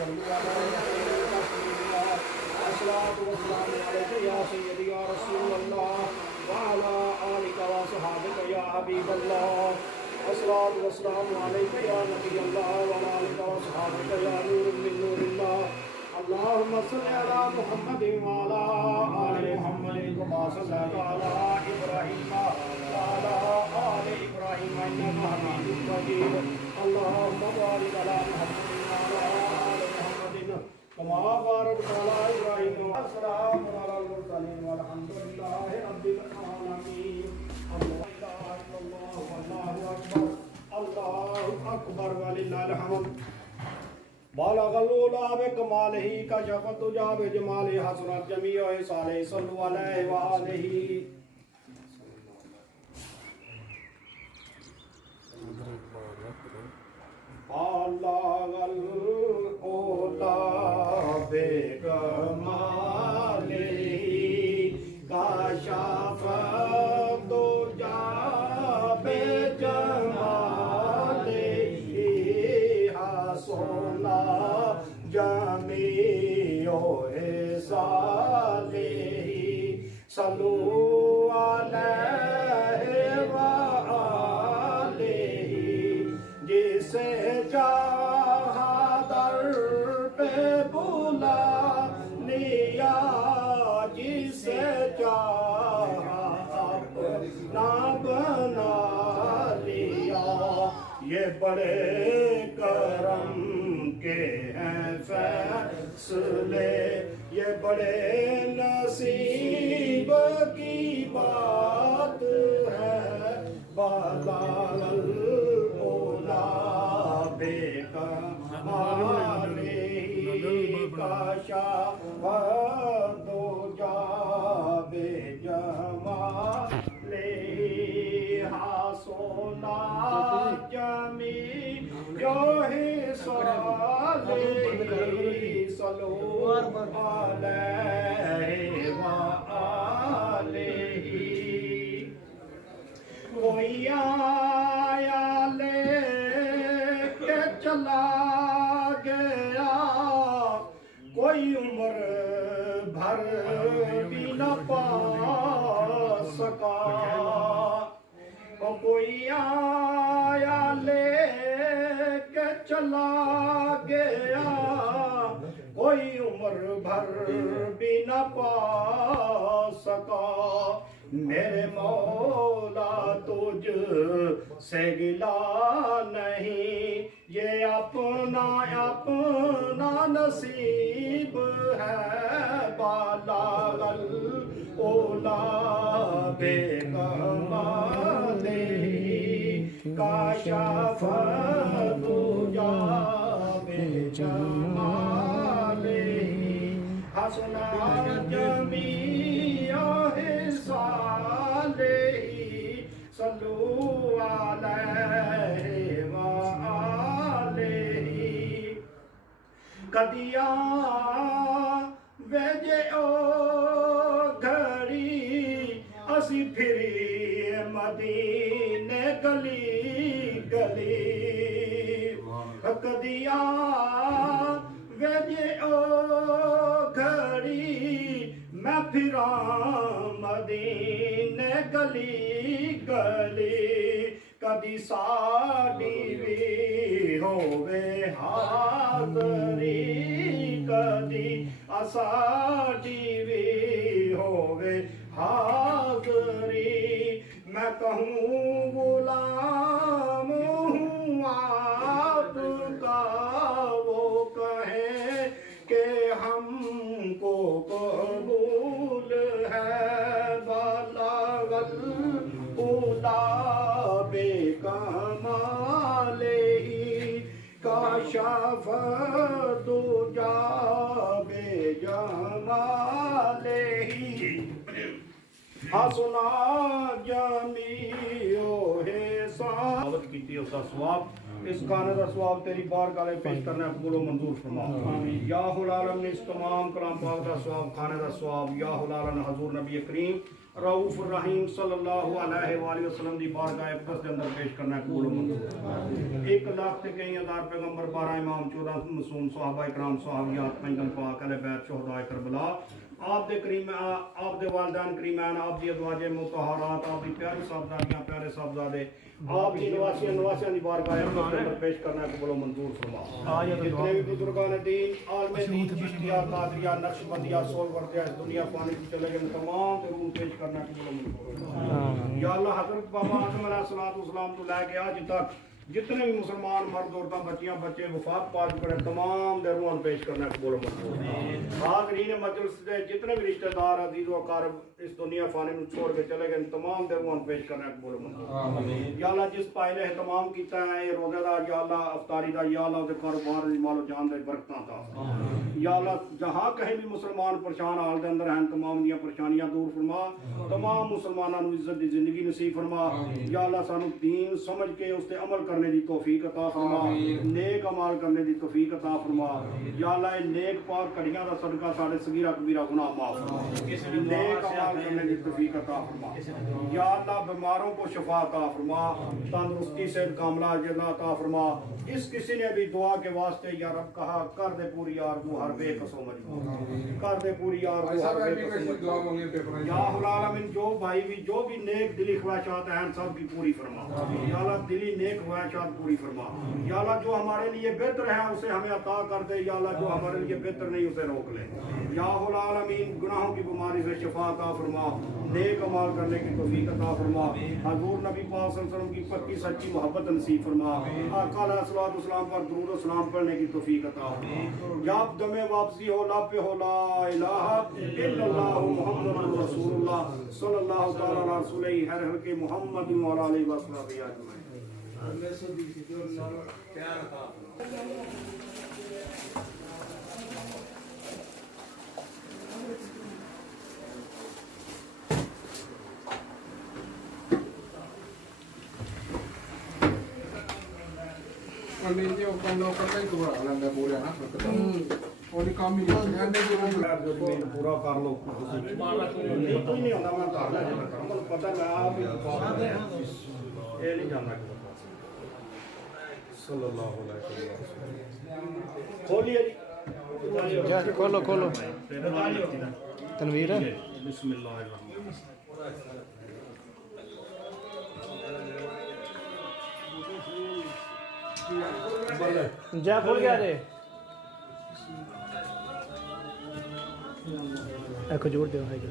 صلوا على الصلاة والسلام عليك يا سيدي يا رسول الله وعلى آلك وصحابك يا حبيب الله. الصلاة والسلام عليك يا نبي الله وعلى آلك وصحابك يا نور من نور الله. اللهم صل على محمد وعلى آل محمد كما صليت على إبراهيم وعلى آل إبراهيم إنك حميد مجيد. اللهم بارك على محمد وعلى آل محمد كما باركت على إبراهيم. السلام على المرسلين والحمد لله رب العالمين. الله أكبر الله أكبر ولله الحمد. بالغ الأولى بكماله كشف الدجى بجماله حسنت جميع خصاله صلوا عليه وآله. بالغ الأولى بكماله كشف الدجى بجماله حسنت جميع خصاله صلوا علیہ وآلہ. جسے چاہا در پہ بلا لیا جسے چاہا اپنا بنا لیا. یہ بڑے کرم کے ہیں فیصلے یہ بڑے نصیب کی بات ہے. بالغ الأولى بكماله كشف الدجى بجماله حسنت جميع خصاله صلوا عليه وآله. کوئی آیا لے کے چلا گیا کوئی عمر بھر بھی نہ پا سکا. کوئی آیا لے کے چلا گیا کوئی عمر بھر بھی نہ پا سکا. میرے مولا تجھ سے گلا نہیں یہ اپنا اپنا نصیب ہے. بالغ الأولى بكماله كشف الدجى بجماله حسنت جميع خصاله صلوا عليه وآله. کدیا ویجے او گھڑی اسی پھری مدینے گلی گلی. کدیا ویجے او گھڑی میں پھراں مدینے گلی گلی. کدی ساڈی وی ہووے حاضری کدی اساڈی وی ہووے حاضری. میں کہوں غلام ہوں آپ کا وہ کہے کہ ہم کو قبول ہے. بالغ الأولى بكماله كشف الدجى بجماله حسنت جميع خصاله. کیتی اس کا ثواب اس گانے کا ثواب تیری بارگاہ میں پیش کرنا قبول و منظور فرما. یا العالمین اس تمام کلام پاک کا ثواب کھانے کا ثواب یا العالمین حضور نبی کریم रऊफ रहीम सल्लल्लाहु अलैहि वआलैहि वसल्लम दी बारगाह अक़दस दे अंदर पेश करना कबूल मंजूर। 1 लाख ते कई हज़ार पैगंबर, 12 इमाम, 14 मासूम, सहाबा इकराम, सहाबियात, पंजम पाक, अहले बैत, शुहदा करबला, आप दे करीम, आप दे वालिदैन करीमैन, आप दी अज़वाज मुतहहारात, आप दी प्यारी साहबजादियां, प्यारे साहबजादे, आप दी नवासियां दी बारगाह अक़दस दे अंदर पेश करना कबूल मंजूर फरमा। जितने भी बुजुर्गान दीन, आलम दीन, चिश्तिया, कादरिया, नक्शबंदिया, सोहरवर्दिया, इस दुनिया फानी से चले गए तमाम के रूह पेश करना कबूल मंजूर। या अल्लाह, हज़रत बाबा आदम अलैहिस्सलाम तो लेके आज तक जितने भी मुसलमान मर्द, औरतें, बच्चियां, बच्चे वफात पा चुके हैं, तमाम दे रूह पेश करना कबूल मंजूर। हाज़रीन मजलिस से जितने भी रिश्तेदार, अजीज़ व अक़ारिब इस दुनिया फानी में छोड़ के चले गए, तमाम दे रूह पेश करना कबूल मंजूर। या अल्लाह, जिस पायले एहतमाम किया है ये रोज़े दा, या अल्लाह अफ्तारी दा, या अल्लाह उसके कारोबार मालो जान दे बरकतां दा। या अल्लाह, जहाँ कहीं भी मुसलमान परेशान हाल दे अंदर हैं, तमाम दियां परेशानियां दूर फरमा, तमाम मुसलमानों को इज्जत दी जिंदगी नसीब फरमा। या अल्लाह, सानू दीन समझ के उस ते अमल करने दी तौफीक अता फरमा, नेक अमाल करने दी तौफीक अता फरमा। या अल्लाह, नेक पाक घड़ियां दा सदका साडे सगीरा कबीरा गुनाह माफ फरमा, नेक अमाल करने की तौफीक अता फरमा। या अल्लाह, बीमारों को शफा अता फरमा, तंदुरुस्ती से कामला अजर अता फरमा। इस किसी ने भी दुआ के वास्ते या रब कहा, कर दे पूरी आरज़ू हर बेकसों मजबूर, कर दे पूरी आरज़ू हर बेकसों मजबूर। या हुलालमीन, जो भाई भी जो भी नेक दिली ख्वाहिशात हैं सब की पूरी फरमा। या अल्लाह, दिली नेक ख्वाहिशात पूरी फरमा। या अल्लाह, जो हमारे लिए बेहतर है उसे हमें अता कर दे। या अल्लाह, जो हमारे लिए बेहतर नहीं उसे रोक ले। या हुलालमीन, गुनाहों की बीमारी से शिफा अता फरमा, नेक अमाल करने की तौफीक अता फरमा। हजूर नबी पाक सल्लल्लाहु अलैहि वसल्लम की पक्की सच्ची मोहब्बत नसीब फरमा। आका अलैहिस्सलाम पर दुरूद और सलाम पढ़ने की तौफीक अता फरमा। या दमे वापसी हो ला पे हो ला इलाहा इल्लल्लाह मुहम्मदुर रसूलुल्लाह सल्लल्लाहु तआला अलैहि रसूलिही हर हर के मुहम्मद व आलिहि व सहाबिही अजमईन। पूरा कर लो, कोई नहीं होता, मैं कर ले पता मैं आप ये नहीं जानना। सल्लल्लाहु अलैहि वसल्लम खोलिए जी, खोलो खोलो तनवीर। बिस्मिल्लाहिर्रहमानिर्रहीम। जा खोल गया रे, खजूर दो है क्या